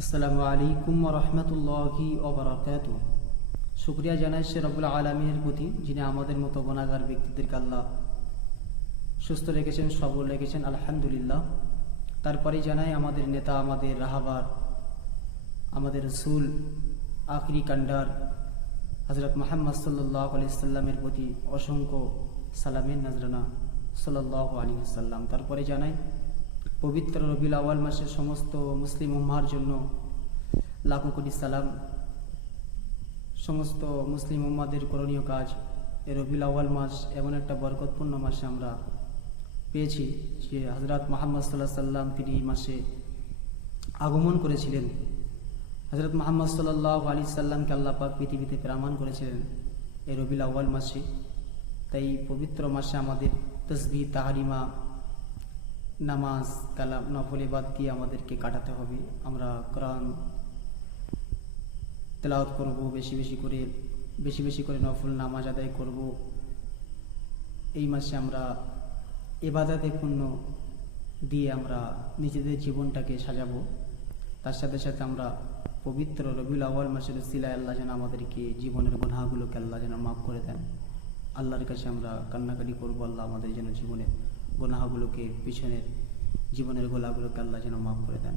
আসসালামু আলাইকুম ওয়া রাহমাতুল্লাহি ওয়া বারাকাতুহু। শুকরিয়া জানাই সে রব্বুল আলামিনের প্রতি, যিনি আমাদের মতো গুনাহগার ব্যক্তিদেরকে আল্লাহ সুস্থ রেখেছেন, সবল রেখেছেন, আলহামদুলিল্লাহ। তারপরেই জানাই আমাদের নেতা, আমাদের রাহাবার, আমাদের রাসূল, আখরি কান্ডার হযরত মুহাম্মদ সাল্লাল্লাহু আলাইহি সাল্লামের প্রতি অসংখ্য সালামের নজরানা সাল্লাল্লাহু আলাইহি ওয়াসাল্লাম। তারপরে জানাই পবিত্র রবিউল আউয়াল মাসের সমস্ত মুসলিম উম্মার জন্য লাখো কোটি সালাম। সমস্ত মুসলিম উম্মাদের করণীয় কাজ, এই রবিউল আউয়াল মাস এমন একটা বরকতপূর্ণ মাসে আমরা পেয়েছি যে হযরত মুহাম্মদ সাল্লাল্লাহু আলাইহি সাল্লাম তিনি এই মাসে আগমন করেছিলেন। হযরত মুহাম্মদ সাল্লাল্লাহু আলাইহি সাল্লামকে আল্লাহ পাক পৃথিবীতে প্রেরণ করেছিলেন এই রবিউল আউয়াল মাসে। তাই পবিত্র মাসে আমাদের তাসবিহ, তাহরিমা, নামাজ, কালাম, নফল ইবাদত দিয়ে আমাদেরকে কাটাতে হবে। আমরা কোরআন তেলাওয়াত করব, বেশি বেশি করে নফল নামাজ আদায় করব। এই মাসে আমরা ইবাদতে পূর্ণ দিয়ে আমরা নিজেদের জীবনটাকে সাজাবো। তার সাথে সাথে আমরা পবিত্র রবিউল আউয়াল মাসের উসিলায় আল্লাহ যেন আমাদেরকে জীবনের গুনাহগুলোকে আল্লাহ যেন মাফ করে দেন। আল্লাহর কাছে আমরা কান্নাকাটি করবো, আল্লাহ আমাদের যেন জীবনের গুনাহগুলোকে, পিছনের জীবনের গোলাগুলোকে আল্লাহ যেন মাফ করে দেন।